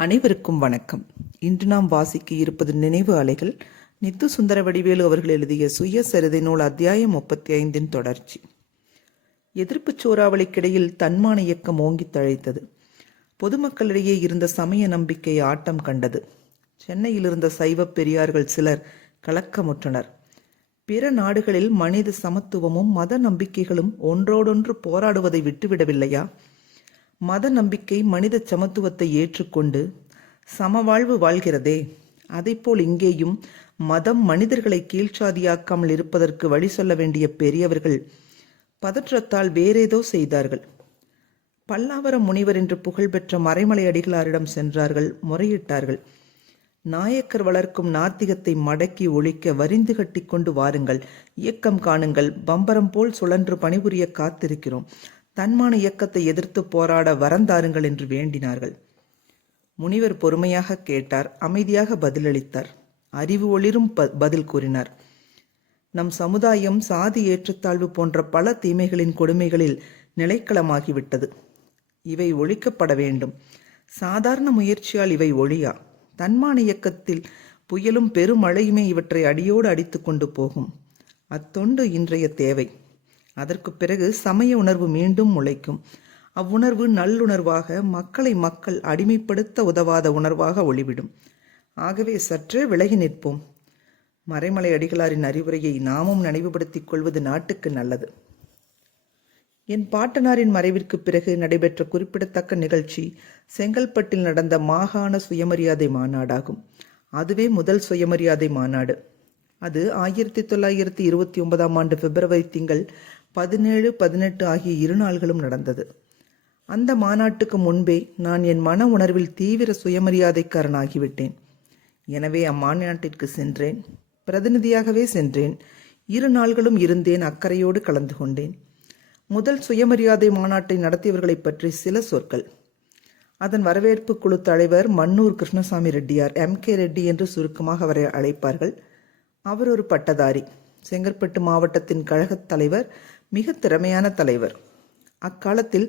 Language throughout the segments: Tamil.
அனைவருக்கும் வணக்கம். இன்று நாம் வாசிக்க இருப்பது நினைவு அலைகள். நித்து சுந்தர வடிவேலு அவர்கள் எழுதிய சுயசரிதை நூல் அத்தியாயம் 35 தொடர்ச்சி. எதிர்ப்புச் சூறாவளிக்கிடையில் தன்மான இயக்கம் ஓங்கி தழைத்தது. பொதுமக்களிடையே இருந்த சமய நம்பிக்கை ஆட்டம் கண்டது. சென்னையில் இருந்த சைவ பெரியார்கள் சிலர் கலக்கமுற்றனர். பிற நாடுகளில் மனித சமத்துவமும் மத நம்பிக்கைகளும் ஒன்றோடொன்று போராடுவதை விட்டுவிடவில்லையா? மத நம்பிக்கை மனித சமத்துவத்தை ஏற்றுக்கொண்டு சமவாழ்வு வாழ்கிறதே, அதைப்போல் இங்கேயும் மதம் மனிதர்களை கீழ்ச்சாதியாக்காமல் இருப்பதற்கு வழி சொல்ல வேண்டிய பெரியவர்கள் பதற்றத்தால் வேறேதோ செய்தார்கள். பல்லாவரம் முனிவர் என்று புகழ்பெற்ற மறைமலை அடிகளாரிடம் சென்றார்கள், முறையிட்டார்கள். நாயக்கர் வளர்க்கும் நாத்திகத்தை மடக்கி ஒழிக்க வரிந்து கட்டி கொண்டு வாருங்கள், இயக்கம் காணுங்கள், பம்பரம் போல் சுழன்று பணிபுரிய காத்திருக்கிறோம், தன்மான இயக்கத்தை எதிர்த்து போராட வரந்தாருங்கள் என்று வேண்டினார்கள். முனிவர் பொறுமையாக கேட்டார், அமைதியாக பதிலளித்தார், அறிவு ஒளிரும் பதில் கூறினார். நம் சமுதாயம் சாதி ஏற்றத்தாழ்வு போன்ற பல தீமைகளின் கொடுமைகளில் நிலைக்களமாகிவிட்டது. இவை ஒழிக்கப்பட வேண்டும். சாதாரண முயற்சியால் இவை ஒழியா. தன்மான இயக்கத்தில் புயலும் பெருமழையுமே இவற்றை அடியோடு அடித்து கொண்டு போகும். அத்தொண்டு இன்றைய தேவை. அதற்கு பிறகு சமய உணர்வு மீண்டும் முளைக்கும். அவ்வுணர்வு நல்லுணர்வாக, மக்களை மக்கள் அடிமைப்படுத்த உதவாத உணர்வாக ஒளிவிடும். ஆகவே சற்றே விலகி நிற்போம். மறைமலை அடிகளாரின் அறிவுரையை நாமும் நினைவுபடுத்திக் கொள்வது நாட்டுக்கு நல்லது. என் பாட்டனாரின் மறைவிற்கு பிறகு நடைபெற்ற குறிப்பிடத்தக்க நிகழ்ச்சி செங்கல்பட்டில் நடந்த மாகாண சுயமரியாதை மாநாடாகும். அதுவே முதல் சுயமரியாதை மாநாடு. அது 1929 பிப்ரவரி திங்கள் 17, 18 ஆகிய 2 நாள்களும் நடந்தது. அந்த மாநாட்டுக்கு முன்பே நான் என் மன உணர்வில் தீவிர சுயமரியாதைக்காரனாகிவிட்டேன். எனவே அம்மாநாட்டிற்கு சென்றேன். பிரதிநிதியாகவே சென்றேன். 2 நாள்களும் இருந்தேன். அக்கறையோடு கலந்து கொண்டேன். முதல் சுயமரியாதை மாநாட்டை நடத்தியவர்களை பற்றி சில சொற்கள். அதன் வரவேற்பு குழு தலைவர் மன்னூர் கிருஷ்ணசாமி ரெட்டியார், MK ரெட்டி என்று சுருக்கமாக அவரை அழைப்பார்கள். அவர் ஒரு பட்டதாரி, செங்கற்பட்டு மாவட்டத்தின் கழகத் தலைவர், மிக திறமையான தலைவர். அக்காலத்தில்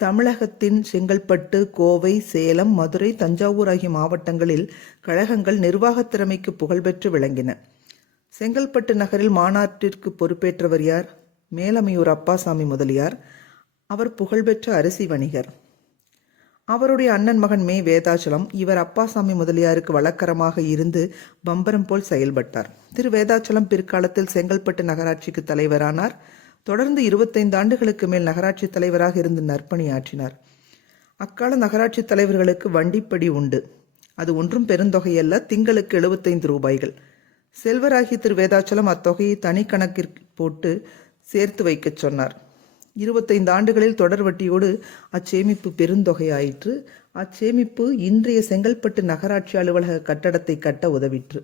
தமிழகத்தின் செங்கல்பட்டு, கோவை, சேலம், மதுரை, தஞ்சாவூர் ஆகிய மாவட்டங்களில் கழகங்கள் நிர்வாக திறமைக்கு புகழ்பெற்று விளங்கின. செங்கல்பட்டு நகரில் மாநாட்டிற்கு பொறுப்பேற்றவர் யார்? மேலமையூர் அப்பாசாமி முதலியார். அவர் புகழ்பெற்ற அரிசி வணிகர். அவருடைய அண்ணன் மகன் மே வேதாச்சலம். இவர் அப்பாசாமி முதலியாருக்கு வழக்கரமாக இருந்து பம்பரம் போல் செயல்பட்டார். திரு வேதாச்சலம் பிற்காலத்தில் செங்கல்பட்டு நகராட்சிக்கு தலைவரானார். தொடர்ந்து 25 ஆண்டுகளுக்கு மேல் நகராட்சி தலைவராக இருந்து நற்பணியாற்றினார். அக்கால நகராட்சி தலைவர்களுக்கு வண்டிப்படி உண்டு. அது ஒன்றும் பெருந்தொகையல்ல, திங்களுக்கு 75 ரூபாய்கள். செல்வராகி திரு வேதாச்சலம் அத்தொகையை தனி கணக்கிற்கு போட்டு சேர்த்து வைக்கச் சொன்னார். 25 ஆண்டுகளில் தொடர் வட்டியோடு அச்சேமிப்பு பெருந்தொகையாயிற்று. அச்சேமிப்பு இன்றைய செங்கல்பட்டு நகராட்சி அலுவலக கட்டடத்தை கட்ட உதவிற்று.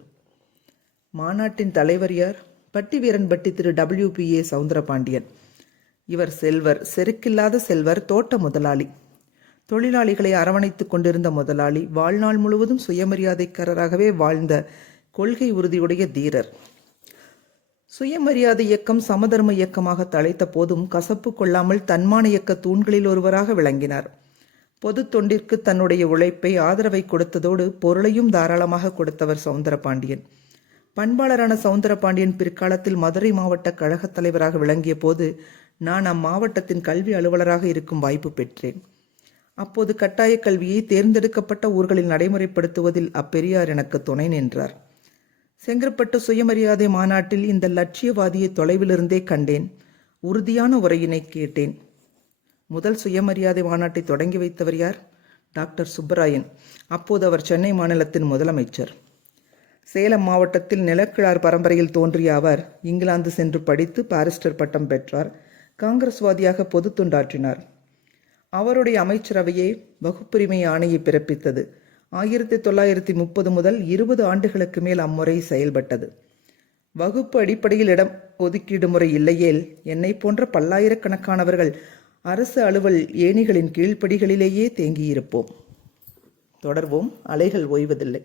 மாநாட்டின் தலைவர் யார்? பட்டி வீரன்பட்டி திரு WPA சவுந்தரபாண்டியன். இவர் செல்வர், செருக்கில்லாத செல்வர், தோட்ட முதலாளி, தொழிலாளிகளை அரவணைத்துக் கொண்டிருந்த முதலாளி, வாழ்நாள் முழுவதும் சுயமரியாதைக்காரராகவே வாழ்ந்த கொள்கை உறுதியுடைய தீரர். சுயமரியாதை இயக்கம் சமதர்ம இயக்கமாக தழைத்த போதும் கசப்பு கொள்ளாமல் தன்மான இயக்க தூண்களில் ஒருவராக விளங்கினார். பொது தொண்டிற்கு தன்னுடைய உழைப்பை, ஆதரவை கொடுத்ததோடு பொருளையும் தாராளமாக கொடுத்தவர் சவுந்தரபாண்டியன். பண்பாளரான சவுந்தரபாண்டியன் பிற்காலத்தில் மதுரை மாவட்ட கழகத் தலைவராக விளங்கிய போது நான் அம்மாவட்டத்தின் கல்வி அலுவலராக இருக்கும் வாய்ப்பு பெற்றேன். அப்போது கட்டாய கல்வியை தேர்ந்தெடுக்கப்பட்ட ஊர்களில் நடைமுறைப்படுத்துவதில் அப்பெரியார் எனக்கு துணை நின்றார். செங்கற்பட்டு சுயமரியாதை மாநாட்டில் இந்த லட்சியவாதியை தொலைவிலிருந்தே கண்டேன். உறுதியான உரையினை கேட்டேன். முதல் சுயமரியாதை மாநாட்டை தொடங்கி வைத்தவர் யார்? டாக்டர் சுப்பராயன். அப்போது அவர் சென்னை மாநிலத்தின் முதலமைச்சர். சேலம் மாவட்டத்தில் நிலக்கிழார் பரம்பரையில் தோன்றிய அவர் இங்கிலாந்து சென்று படித்து பாரிஸ்டர் பட்டம் பெற்றார். காங்கிரஸ்வாதியாக பொது தொண்டாற்றினார். அவருடைய அமைச்சரவையே வகுப்புரிமை ஆணையை பிறப்பித்தது. 1930 முதல் 20 ஆண்டுகளுக்கு மேல் அம்முறை செயல்பட்டது. வகுப்பு அடிப்படையில் இடம் ஒதுக்கீடு முறை இல்லையேல் என்னை போன்ற பல்லாயிரக்கணக்கானவர்கள் அரசு அலுவல் ஏணிகளின் கீழ்ப்படிகளிலேயே தேங்கியிருப்போம். தொடர்வோம். அலைகள் ஓய்வதில்லை.